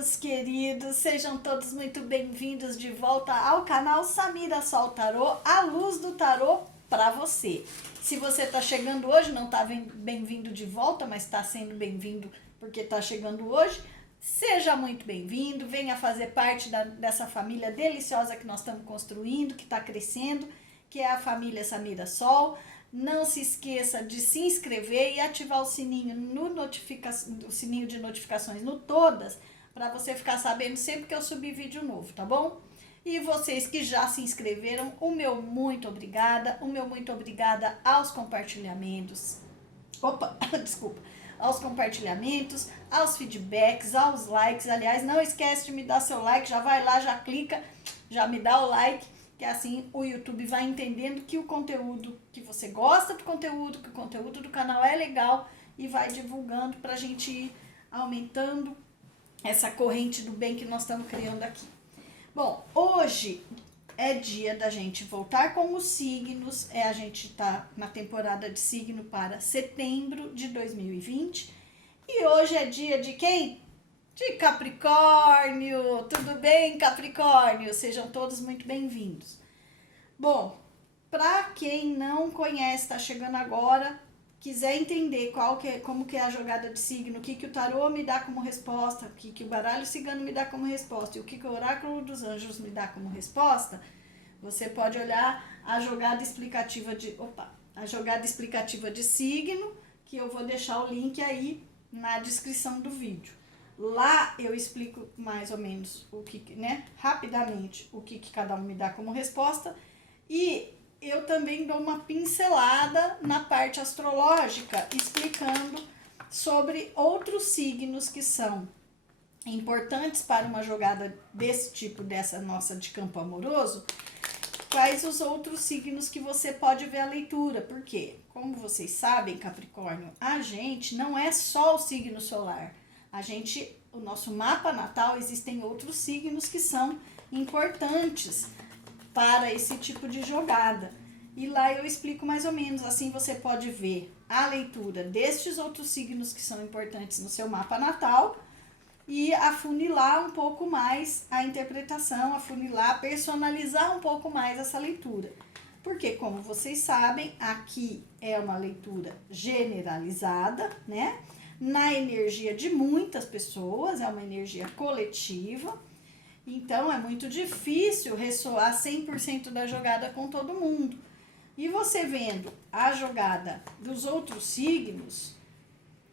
meus queridos, sejam todos muito bem-vindos de volta ao canal Samira Sol Tarô, a luz do tarô para você. Se você está chegando hoje, não está bem-vindo de volta, mas está sendo bem-vindo porque está chegando hoje, seja muito bem-vindo, venha fazer parte dessa família deliciosa que nós estamos construindo, que está crescendo, que é a família Samira Sol. Não se esqueça de se inscrever e ativar o sininho, o sininho de notificações no todas, para você ficar sabendo sempre que eu subir vídeo novo, tá bom? E vocês que já se inscreveram, o meu muito obrigada aos compartilhamentos. Opa, desculpa. Aos compartilhamentos, aos feedbacks, aos likes. Aliás, não esquece de me dar seu like, já vai lá, já clica, já me dá o like, que assim o YouTube vai entendendo que o conteúdo, que você gosta do conteúdo, que o conteúdo do canal é legal e vai divulgando pra gente ir aumentando essa corrente do bem que nós estamos criando aqui. Bom, hoje é dia da gente voltar com os signos, a gente tá na temporada de signo para setembro de 2020 e hoje é dia de quem? De Capricórnio. Tudo bem, Capricórnio? Sejam todos muito bem-vindos. Bom, para quem não conhece, está chegando agora, quiser entender como que é a jogada de signo, o que o tarô me dá como resposta, o que o baralho cigano me dá como resposta e o que o oráculo dos anjos me dá como resposta, você pode olhar a jogada explicativa de signo, que eu vou deixar o link aí na descrição do vídeo. Lá eu explico mais ou menos rapidamente o que cada um me dá como resposta e eu também dou uma pincelada na parte astrológica, explicando sobre outros signos que são importantes para uma jogada desse tipo, dessa nossa de campo amoroso, quais os outros signos que você pode ver a leitura, porque, como vocês sabem, Capricórnio, a gente não é só o signo solar. O nosso mapa natal, existem outros signos que são importantes para esse tipo de jogada. E lá eu explico mais ou menos, assim você pode ver a leitura destes outros signos que são importantes no seu mapa natal e afunilar um pouco mais a interpretação, personalizar um pouco mais essa leitura. Porque, como vocês sabem, aqui é uma leitura generalizada, né? Na energia de muitas pessoas, é uma energia coletiva, então é muito difícil ressoar 100% da jogada com todo mundo. E você vendo a jogada dos outros signos,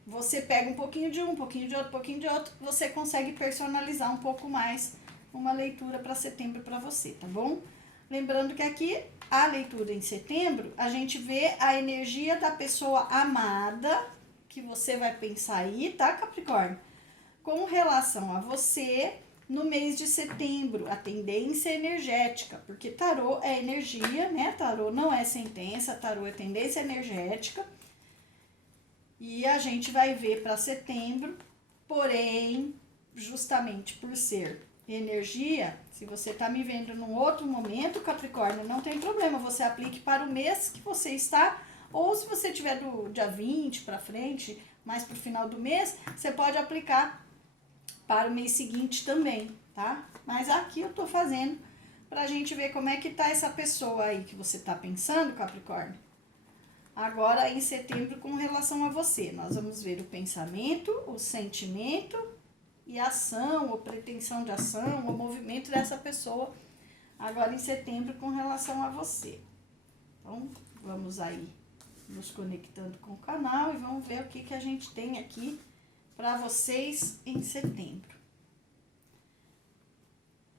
você pega um pouquinho de um, um pouquinho de outro, você consegue personalizar um pouco mais uma leitura para setembro para você, tá bom? Lembrando que aqui, a leitura em setembro, a gente vê a energia da pessoa amada, que você vai pensar aí, tá, Capricórnio? Com relação a você no mês de setembro, a tendência energética, porque tarô é energia, né? Tarô não é sentença, tarô é tendência energética. E a gente vai ver para setembro, porém, justamente por ser energia, se você tá me vendo num outro momento, Capricórnio, não tem problema, você aplique para o mês que você está. Ou se você tiver do dia 20 para frente, mais para o final do mês, você pode aplicar para o mês seguinte também, tá? Mas aqui eu tô fazendo pra gente ver como é que tá essa pessoa aí que você tá pensando, Capricórnio. Agora em setembro com relação a você, nós vamos ver o pensamento, o sentimento e a ação, ou pretensão de ação, o movimento dessa pessoa agora em setembro com relação a você. Então, vamos aí nos conectando com o canal e vamos ver o que a gente tem aqui para vocês em setembro.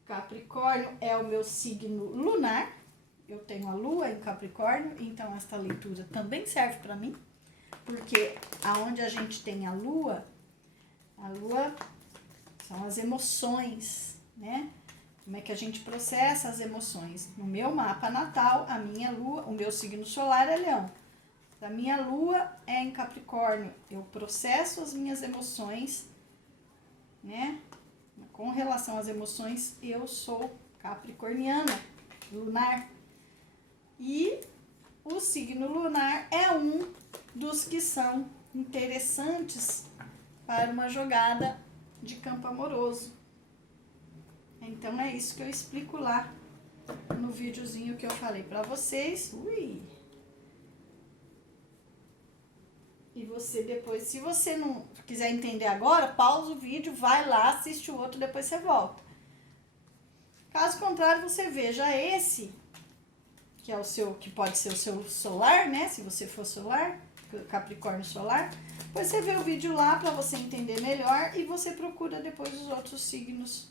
Capricórnio é o meu signo lunar, eu tenho a lua em Capricórnio, então esta leitura também serve para mim, porque aonde a gente tem a lua são as emoções, né? Como é que a gente processa as emoções? No meu mapa natal, a minha lua, o meu signo solar é Leão. A minha lua é em Capricórnio, eu processo as minhas emoções, né? Com relação às emoções, eu sou capricorniana, lunar. E o signo lunar é um dos que são interessantes para uma jogada de campo amoroso. Então é isso que eu explico lá no videozinho que eu falei pra vocês. Ui! E você depois, se você não quiser entender agora, pausa o vídeo, vai lá, assiste o outro, depois você volta. Caso contrário, você veja esse, que é o seu, que pode ser o seu solar, né? Se você for solar, Capricórnio solar. Depois você vê o vídeo lá para você entender melhor e você procura depois os outros signos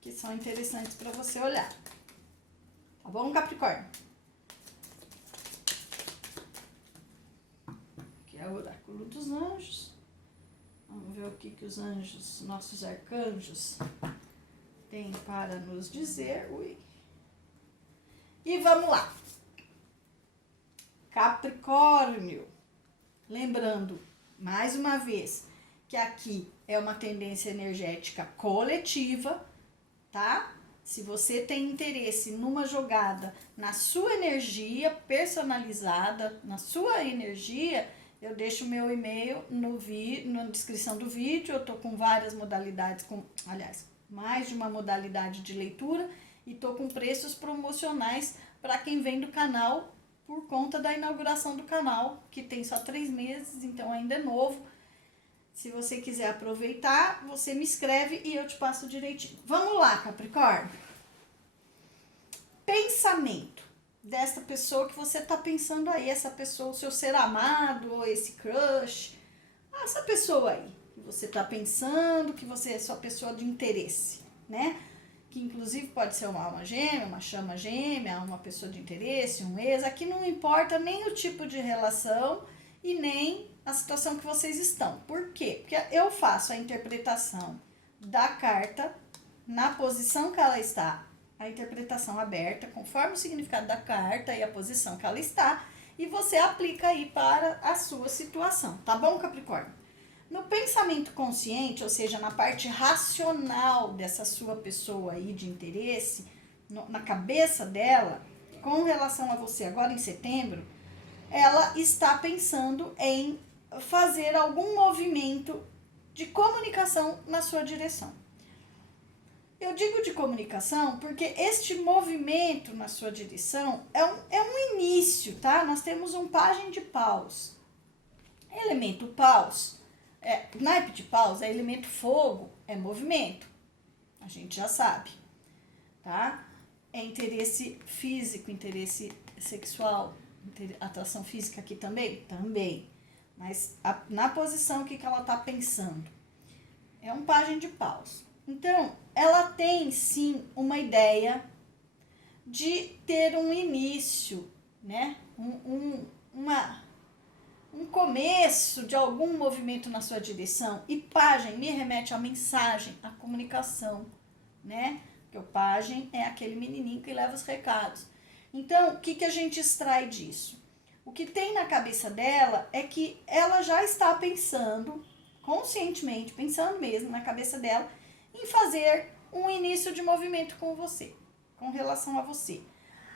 que são interessantes para você olhar. Tá bom, Capricórnio? Aqui é o oráculo dos anjos. Vamos ver o que os anjos, nossos arcanjos, têm para nos dizer. Ui. E vamos lá. Capricórnio. Lembrando, mais uma vez, que aqui é uma tendência energética coletiva, tá? Se você tem interesse numa jogada na sua energia personalizada, na sua energia, eu deixo o meu e-mail na descrição do vídeo. Eu tô com várias modalidades, mais de uma modalidade de leitura, e tô com preços promocionais para quem vem do canal por conta da inauguração do canal, que tem só 3 meses, então ainda é novo. Se você quiser aproveitar, você me escreve e eu te passo direitinho. Vamos lá, Capricórnio. Pensamento desta pessoa que você tá pensando aí, essa pessoa, o seu ser amado, ou esse crush, essa pessoa aí que você tá pensando, que você é sua pessoa de interesse, né? Que inclusive pode ser uma alma gêmea, uma chama gêmea, uma pessoa de interesse, um ex. Aqui não importa nem o tipo de relação e nem a situação que vocês estão. Por quê? Porque eu faço a interpretação da carta na posição que ela está, a interpretação aberta, conforme o significado da carta e a posição que ela está, e você aplica aí para a sua situação, tá bom, Capricórnio? No pensamento consciente, ou seja, na parte racional dessa sua pessoa aí de interesse, na cabeça dela, com relação a você agora em setembro, ela está pensando em fazer algum movimento de comunicação na sua direção. Eu digo de comunicação porque este movimento na sua direção é um início, tá? Nós temos um pajem de paus. Elemento paus, naipe de paus é elemento fogo, é movimento. A gente já sabe, tá? É interesse físico, interesse sexual, atração física aqui também? Também. Mas na posição que ela tá pensando. É um pajem de paus. Então, ela tem sim uma ideia de ter um início, né? Um começo de algum movimento na sua direção. E pajem me remete à mensagem, à comunicação, né? Porque o pajem é aquele menininho que leva os recados. Então, o que a gente extrai disso? O que tem na cabeça dela é que ela já está pensando, conscientemente, pensando mesmo na cabeça dela, em fazer um início de movimento com você, com relação a você.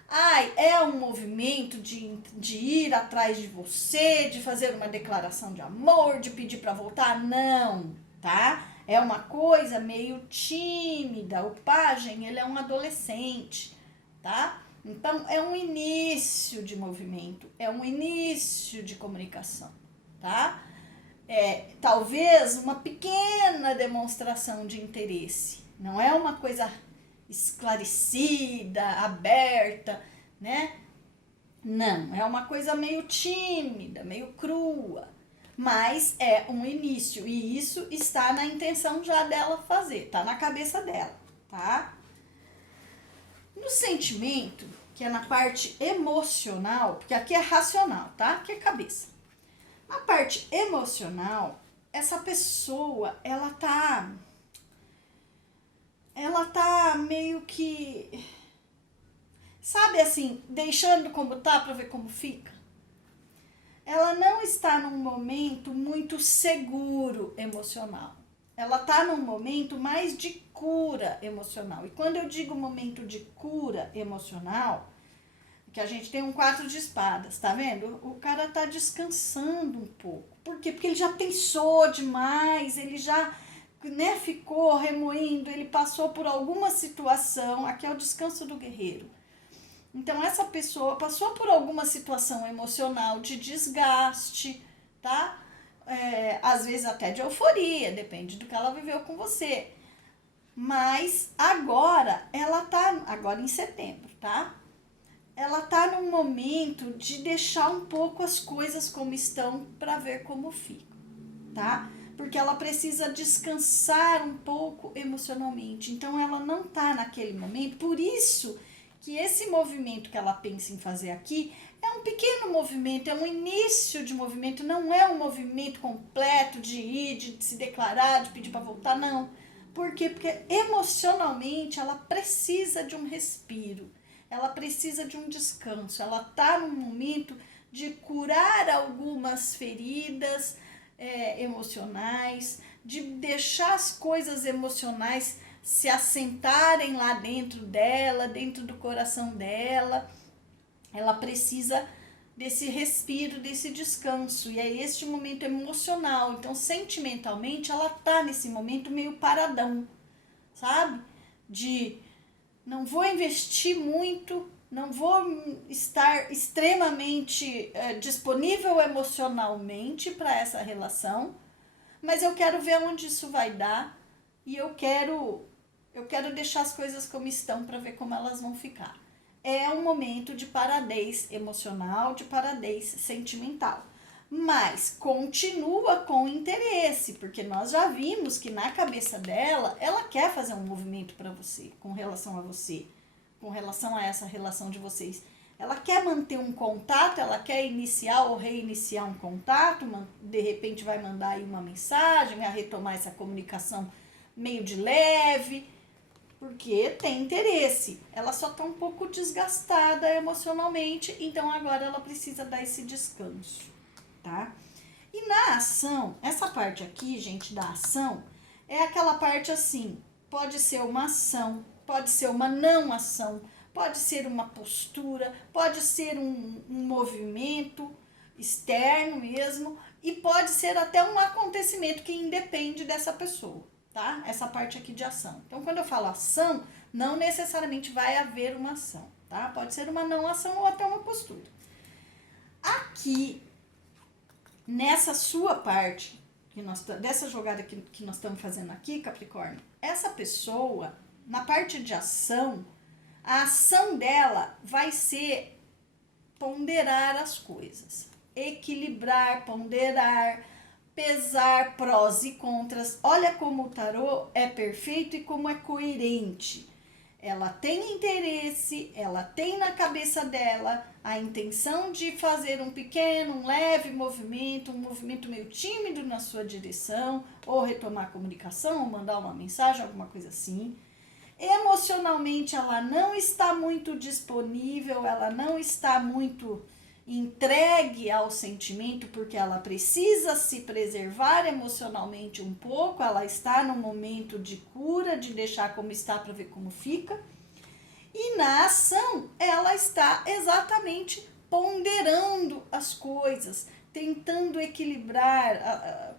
Ai, é um movimento de ir atrás de você, de fazer uma declaração de amor, de pedir para voltar? Não, tá? É uma coisa meio tímida. O pajem, ele é um adolescente, tá? Então, é um início de movimento, é um início de comunicação, tá? Talvez uma pequena demonstração de interesse. Não é uma coisa esclarecida, aberta, né? Não, é uma coisa meio tímida, meio crua. Mas é um início e isso está na intenção já dela fazer, tá na cabeça dela, tá? No sentimento, que é na parte emocional, porque aqui é racional, tá? Aqui é cabeça. Na parte emocional, essa pessoa, ela tá meio que, sabe assim, deixando como tá para ver como fica. Ela não está num momento muito seguro emocional. Ela tá num momento mais de cura emocional. E quando eu digo momento de cura emocional, que a gente tem um 4 de espadas, tá vendo? O cara tá descansando um pouco. Por quê? Porque ele já pensou demais, ele já né, ficou remoendo, ele passou por alguma situação, aqui é o descanso do guerreiro. Então, essa pessoa passou por alguma situação emocional de desgaste, tá? Às vezes até de euforia, depende do que ela viveu com você. Mas agora, agora em setembro, tá? Ela tá num momento de deixar um pouco as coisas como estão para ver como ficam, tá? Porque ela precisa descansar um pouco emocionalmente. Então, ela não tá naquele momento, por isso que esse movimento que ela pensa em fazer aqui é um pequeno movimento, é um início de movimento, não é um movimento completo de ir, de se declarar, de pedir para voltar, não. Por quê? Porque emocionalmente ela precisa de um respiro, ela precisa de um descanso, ela está num momento de curar algumas feridas emocionais, de deixar as coisas emocionais se assentarem lá dentro dela, dentro do coração dela. Ela precisa desse respiro, desse descanso. E é este momento emocional. Então, sentimentalmente, ela tá nesse momento meio paradão, sabe? De não vou investir muito, não vou estar extremamente disponível emocionalmente para essa relação, mas eu quero ver onde isso vai dar e eu quero deixar as coisas como estão para ver como elas vão ficar. É um momento de paradez emocional, de paradez sentimental. Mas continua com interesse, porque nós já vimos que na cabeça dela, ela quer fazer um movimento para você, com relação a você, com relação a essa relação de vocês. Ela quer manter um contato, ela quer iniciar ou reiniciar um contato, de repente vai mandar aí uma mensagem, vai retomar essa comunicação meio de leve, porque tem interesse. Ela só está um pouco desgastada emocionalmente, então agora ela precisa dar esse descanso, tá? E na ação, essa parte aqui, gente, da ação, é aquela parte assim, pode ser uma ação, pode ser uma não ação, pode ser uma postura, pode ser um movimento externo mesmo, e pode ser até um acontecimento que independe dessa pessoa, tá? Essa parte aqui de ação. Então, quando eu falo ação, não necessariamente vai haver uma ação, tá? Pode ser uma não ação ou até uma postura. Aqui, nessa sua parte, dessa jogada que nós estamos fazendo aqui, Capricórnio, essa pessoa, na parte de ação, a ação dela vai ser ponderar as coisas, equilibrar, ponderar, pesar prós e contras. Olha como o tarô é perfeito e como é coerente. Ela tem interesse, ela tem na cabeça dela a intenção de fazer um pequeno, um leve movimento, um movimento meio tímido na sua direção, ou retomar a comunicação, ou mandar uma mensagem, alguma coisa assim. Emocionalmente ela não está muito disponível, ela não está muito entregue ao sentimento, porque ela precisa se preservar emocionalmente um pouco, ela está no momento de cura, de deixar como está para ver como fica. E na ação, ela está exatamente ponderando as coisas, tentando equilibrar,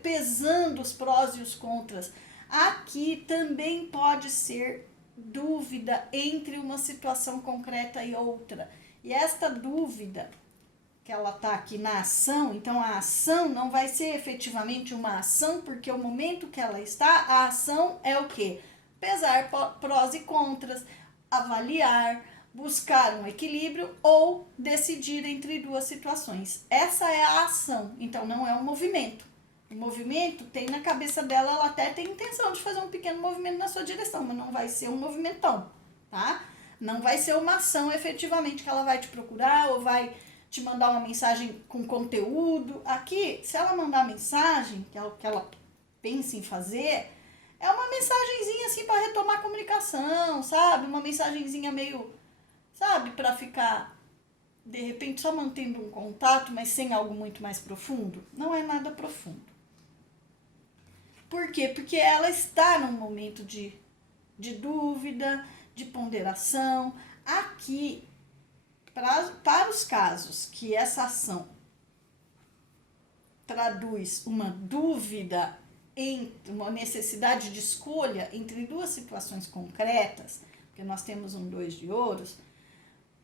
pesando os prós e os contras. Aqui também pode ser dúvida entre uma situação concreta e outra. E esta dúvida que ela está aqui na ação, então a ação não vai ser efetivamente uma ação, porque o momento que ela está, a ação é o quê? Pesar prós e contras, avaliar, buscar um equilíbrio ou decidir entre duas situações. Essa é a ação, então não é um movimento. O movimento tem na cabeça dela, ela até tem intenção de fazer um pequeno movimento na sua direção, mas não vai ser um movimentão, tá? Não vai ser uma ação efetivamente que ela vai te procurar ou vai te mandar uma mensagem com conteúdo. Aqui, se ela mandar mensagem, que é o que ela pensa em fazer, é uma mensagenzinha assim para retomar a comunicação, sabe? Uma mensagenzinha meio, sabe, para ficar de repente só mantendo um contato, mas sem algo muito mais profundo. Não é nada profundo. Por quê? Porque ela está num momento de dúvida, de ponderação. Aqui, para os casos que essa ação traduz uma dúvida uma necessidade de escolha entre duas situações concretas, porque nós temos um 2 de ouros,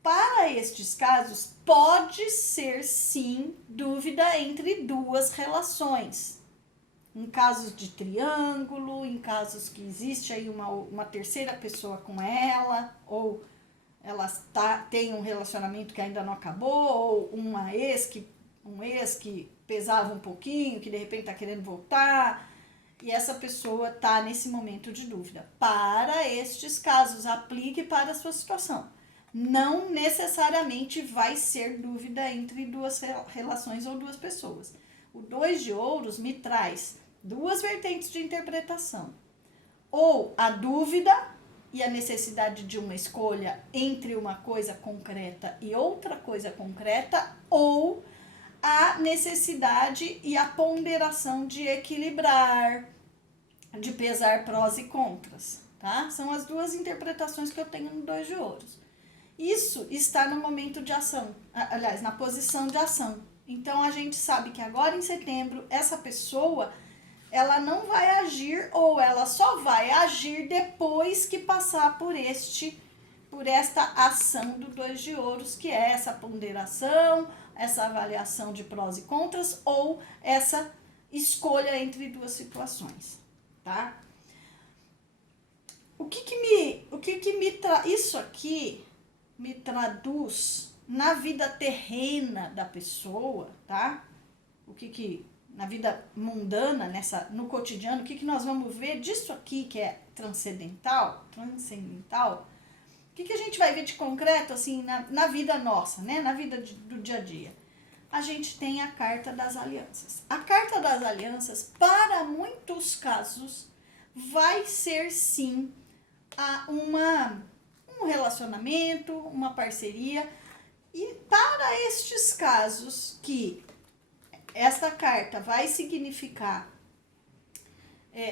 para estes casos pode ser sim dúvida entre duas relações. Em casos de triângulo, em casos que existe aí uma terceira pessoa com ela, ou ela tem um relacionamento que ainda não acabou, ou um ex que pesava um pouquinho, que de repente está querendo voltar, e essa pessoa está nesse momento de dúvida. Para estes casos, aplique para a sua situação. Não necessariamente vai ser dúvida entre duas relações ou duas pessoas. O 2 de ouros me traz duas vertentes de interpretação. Ou a dúvida e a necessidade de uma escolha entre uma coisa concreta e outra coisa concreta, ou a necessidade e a ponderação de equilibrar, de pesar prós e contras, tá? São as duas interpretações que eu tenho no 2 de ouros. Isso está no momento de ação, aliás, na posição de ação. Então, a gente sabe que agora em setembro, essa pessoa, ela não vai agir, ou ela só vai agir depois que passar por esta ação do 2 de ouros, que é essa ponderação, essa avaliação de prós e contras, ou essa escolha entre duas situações, tá? Isso aqui me traduz na vida terrena da pessoa, tá? Na vida mundana, no cotidiano, o que nós vamos ver disso aqui que é transcendental, o que a gente vai ver de concreto, assim, na vida nossa, né? Na vida do dia a dia. A gente tem a Carta das Alianças. A Carta das Alianças, para muitos casos, vai ser sim um relacionamento, uma parceria. E para estes casos que esta carta vai significar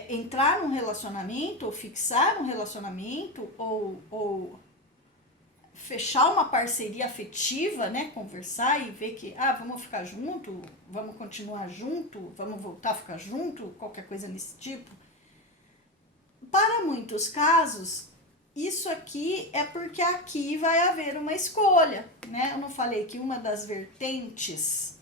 entrar num relacionamento, ou fixar um relacionamento, ou fechar uma parceria afetiva, né? Conversar e ver que, vamos ficar junto, vamos continuar junto, vamos voltar a ficar junto, qualquer coisa nesse tipo. Para muitos casos, isso aqui é porque aqui vai haver uma escolha, né? Eu não falei que uma das vertentes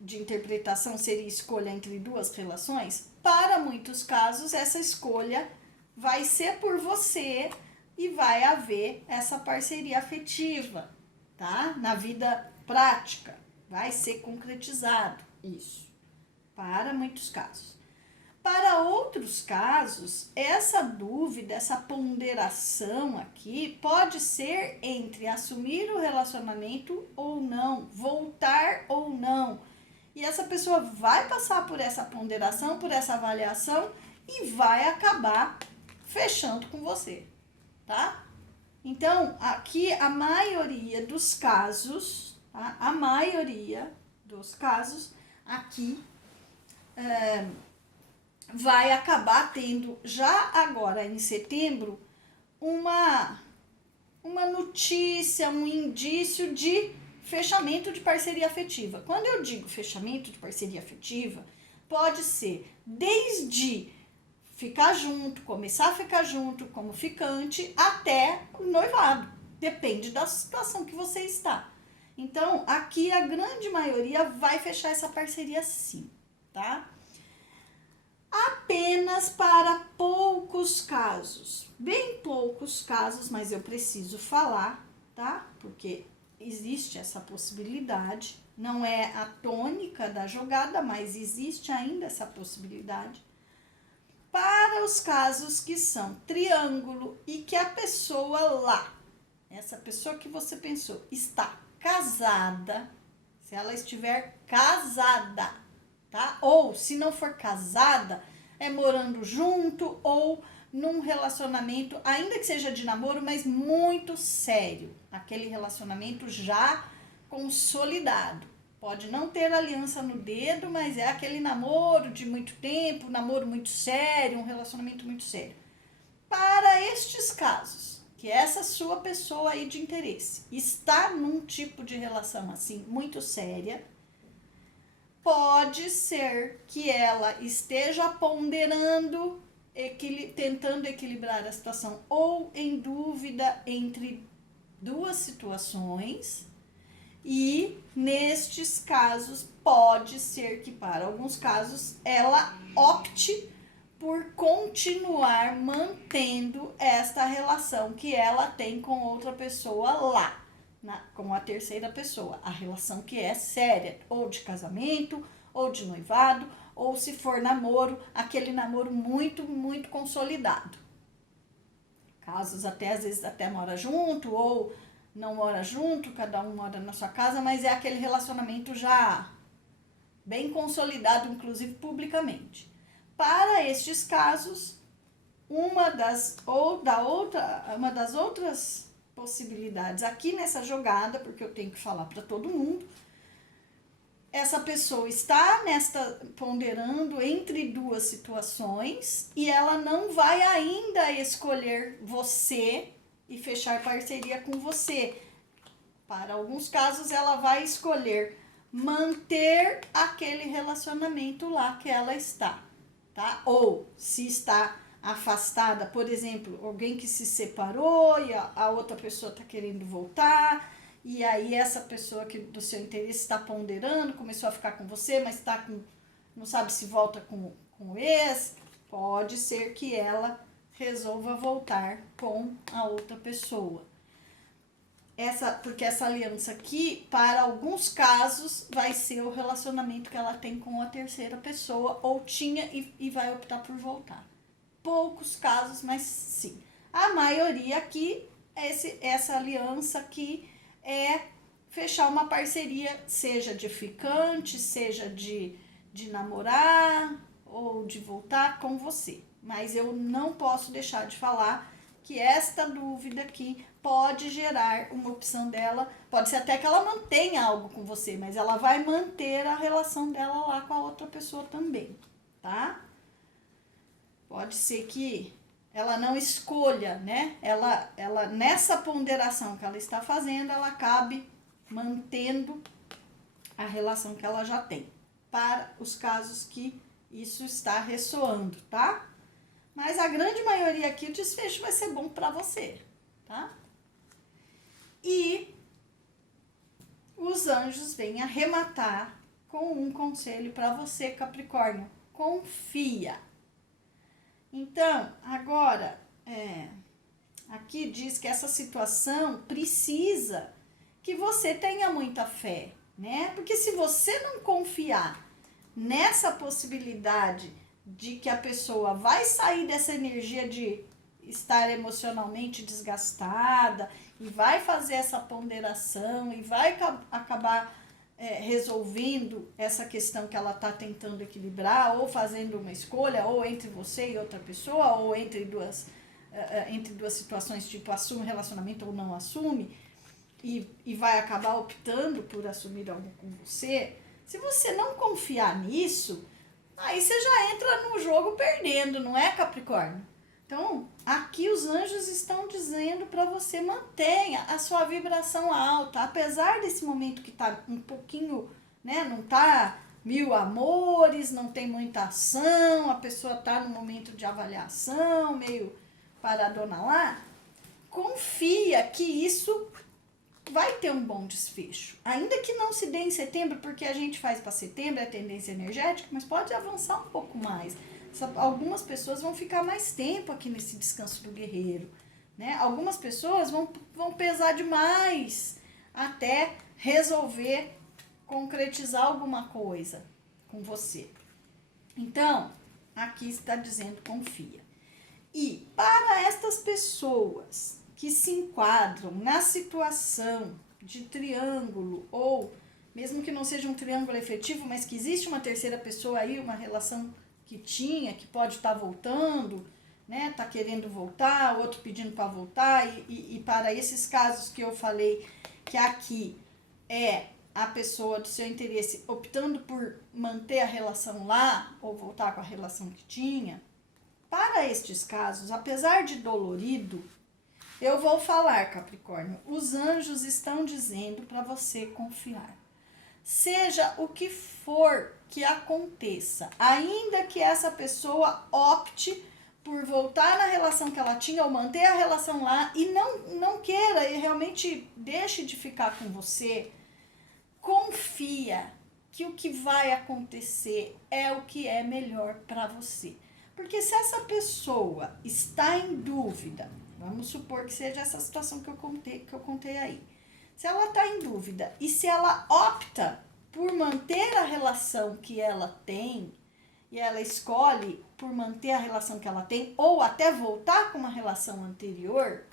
de interpretação seria escolha entre duas relações? Para muitos casos, essa escolha vai ser por você e vai haver essa parceria afetiva, tá? Na vida prática, vai ser concretizado isso, para muitos casos. Para outros casos, essa dúvida, essa ponderação aqui pode ser entre assumir o relacionamento ou não, voltar ou não. E essa pessoa vai passar por essa ponderação, por essa avaliação e vai acabar fechando com você, tá? Então, aqui a maioria dos casos, tá? A maioria dos casos aqui vai acabar tendo, já agora em setembro, uma notícia, um indício de fechamento de parceria afetiva. Quando eu digo fechamento de parceria afetiva, pode ser desde ficar junto, começar a ficar junto como ficante, até o noivado. Depende da situação que você está. Então, aqui a grande maioria vai fechar essa parceria sim, tá? Apenas para poucos casos, bem poucos casos, mas eu preciso falar, tá? Porque existe essa possibilidade, não é a tônica da jogada, mas existe ainda essa possibilidade. Para os casos que são triângulo e que a pessoa lá, essa pessoa que você pensou, está casada, se ela estiver casada, tá? Ou se não for casada, é morando junto ou num relacionamento, ainda que seja de namoro, mas muito sério. Aquele relacionamento já consolidado. Pode não ter aliança no dedo, mas é aquele namoro de muito tempo, namoro muito sério, um relacionamento muito sério. Para estes casos, que essa sua pessoa aí de interesse está num tipo de relação assim muito séria, pode ser que ela esteja ponderando, tentando equilibrar a situação ou em dúvida entre duas situações, e nestes casos pode ser que para alguns casos ela opte por continuar mantendo esta relação que ela tem com outra pessoa lá, com a terceira pessoa, a relação que é séria, ou de casamento, ou de noivado, ou se for namoro, aquele namoro muito, muito consolidado. Casos até, às vezes, até mora junto, ou não mora junto, cada um mora na sua casa, mas é aquele relacionamento já bem consolidado, inclusive publicamente. Para estes casos, uma das outras possibilidades aqui nessa jogada, porque eu tenho que falar para todo mundo, essa pessoa está ponderando entre duas situações e ela não vai ainda escolher você e fechar parceria com você. Para alguns casos, ela vai escolher manter aquele relacionamento lá que ela está, tá? Ou se está afastada, por exemplo, alguém que se separou e a outra pessoa está querendo voltar, e aí essa pessoa que do seu interesse está ponderando, começou a ficar com você, mas não sabe se volta com o ex, pode ser que ela resolva voltar com a outra pessoa. Porque essa aliança aqui, para alguns casos, vai ser o relacionamento que ela tem com a terceira pessoa, ou tinha e vai optar por voltar. Poucos casos, mas sim. A maioria aqui, essa aliança aqui é fechar uma parceria, seja de ficante, seja de namorar ou de voltar com você. Mas eu não posso deixar de falar que esta dúvida aqui pode gerar uma opção dela, pode ser até que ela mantenha algo com você, mas ela vai manter a relação dela lá com a outra pessoa também, tá? Pode ser que ela não escolha, né? Ela nessa ponderação que ela está fazendo, ela acabe mantendo a relação que ela já tem, para os casos que isso está ressoando, tá? Mas a grande maioria aqui, o desfecho vai ser bom para você, tá? E os anjos vêm arrematar com um conselho para você, Capricórnio. Confia. Então, agora, aqui diz que essa situação precisa que você tenha muita fé, né? Porque se você não confiar nessa possibilidade de que a pessoa vai sair dessa energia de estar emocionalmente desgastada e vai fazer essa ponderação e vai acabar resolvendo essa questão que ela está tentando equilibrar, ou fazendo uma escolha, ou entre você e outra pessoa, ou entre duas situações, tipo assume o relacionamento ou não assume, e vai acabar optando por assumir algo com você. Se você não confiar nisso, aí você já entra no jogo perdendo, não é, Capricórnio? Então, aqui os anjos estão dizendo para você mantenha a sua vibração alta, apesar desse momento que está um pouquinho, né, não está mil amores, não tem muita ação, a pessoa está no momento de avaliação, meio paradona lá, confia que isso vai ter um bom desfecho. Ainda que não se dê em setembro, porque a gente faz para setembro, é tendência energética, mas pode avançar um pouco mais. Algumas pessoas vão ficar mais tempo aqui nesse descanso do guerreiro, né? Algumas pessoas vão pesar demais até resolver concretizar alguma coisa com você. Então, aqui está dizendo confia. E para estas pessoas que se enquadram na situação de triângulo, ou mesmo que não seja um triângulo efetivo, mas que existe uma terceira pessoa aí, uma relação que pode estar voltando, né? Tá querendo voltar, o outro pedindo para voltar, e para esses casos que eu falei, que aqui é a pessoa do seu interesse optando por manter a relação lá, ou voltar com a relação que tinha, para estes casos, apesar de dolorido, eu vou falar, Capricórnio, os anjos estão dizendo para você confiar. seja o que for que aconteça, ainda que essa pessoa opte por voltar na relação que ela tinha ou manter a relação lá e não queira e realmente deixe de ficar com você, confia que o que vai acontecer é o que é melhor para você. Porque se essa pessoa está em dúvida, vamos supor que seja essa situação que eu contei aí. Se ela está em dúvida e se ela opta por manter a relação que ela tem, e ela escolhe por manter a relação que ela tem, ou até voltar com uma relação anterior,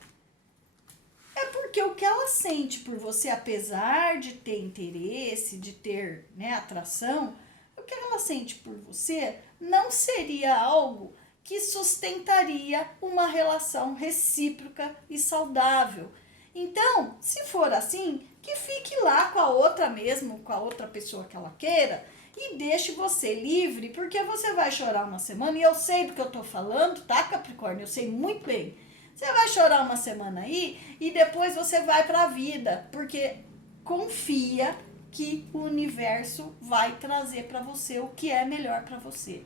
é porque o que ela sente por você, apesar de ter interesse, de ter, né, atração, o que ela sente por você não seria algo que sustentaria uma relação recíproca e saudável. Então, se for assim, que fique lá com a outra mesmo, com a outra pessoa que ela queira, e deixe você livre, porque você vai chorar uma semana, e eu sei do que eu tô falando, tá, Capricórnio? Eu sei muito bem. Você vai chorar uma semana aí, e depois você vai pra vida, porque confia que o universo vai trazer para você o que é melhor para você,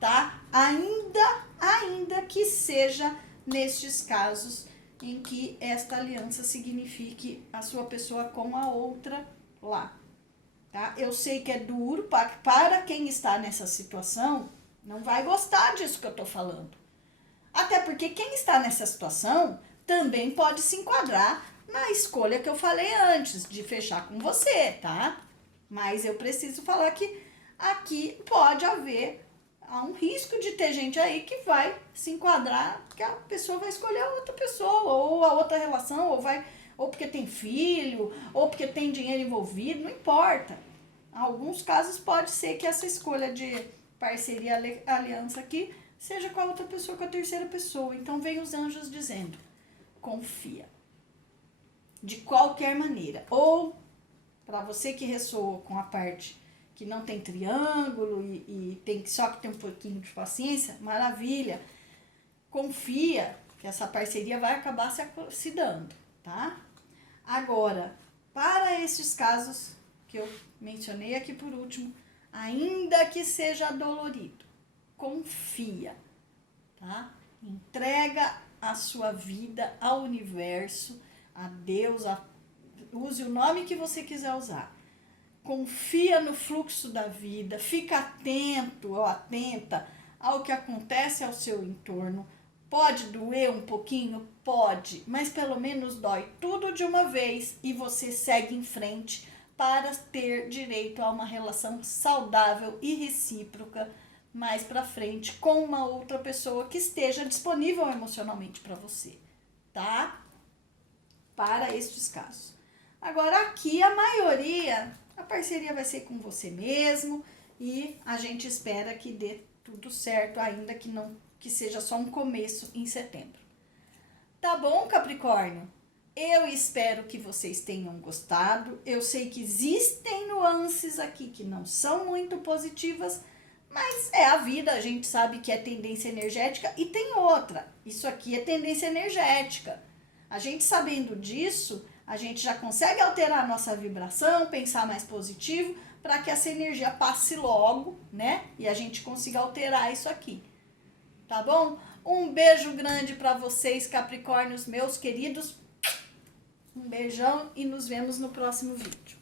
tá? Ainda que seja nestes casos em que esta aliança signifique a sua pessoa com a outra lá, tá? Eu sei que é duro para quem está nessa situação, não vai gostar disso que eu tô falando. Até porque quem está nessa situação também pode se enquadrar na escolha que eu falei antes, de fechar com você, tá? Mas eu preciso falar que aqui pode haver um risco de ter gente aí que vai se enquadrar, que a pessoa vai escolher a outra pessoa, ou a outra relação, ou porque tem filho, ou porque tem dinheiro envolvido, não importa. Em alguns casos pode ser que essa escolha de parceria, aliança aqui, seja com a outra pessoa, com a terceira pessoa. Então vem os anjos dizendo, confia. De qualquer maneira. Ou, para você que ressoa com a parte que não tem triângulo e tem só que ter um pouquinho de paciência, maravilha. Confia que essa parceria vai acabar se dando, tá? Agora, para esses casos que eu mencionei aqui por último, ainda que seja dolorido, confia, tá? Entrega a sua vida ao universo, a Deus, use o nome que você quiser usar. Confia no fluxo da vida, fica atento ou atenta ao que acontece ao seu entorno. Pode doer um pouquinho? Pode, mas pelo menos dói tudo de uma vez e você segue em frente para ter direito a uma relação saudável e recíproca mais para frente com uma outra pessoa que esteja disponível emocionalmente para você, tá? Para estes casos. Agora aqui a maioria, a parceria vai ser com você mesmo e a gente espera que dê tudo certo, ainda que não que seja só um começo em setembro. Tá bom, Capricórnio? Eu espero que vocês tenham gostado. Eu sei que existem nuances aqui que não são muito positivas, mas é a vida, a gente sabe que é tendência energética e tem outra. Isso aqui é tendência energética. A gente sabendo disso, a gente já consegue alterar a nossa vibração, pensar mais positivo, para que essa energia passe logo, né? E a gente consiga alterar isso aqui. Tá bom? Um beijo grande para vocês, Capricórnios, meus queridos. Um beijão e nos vemos no próximo vídeo.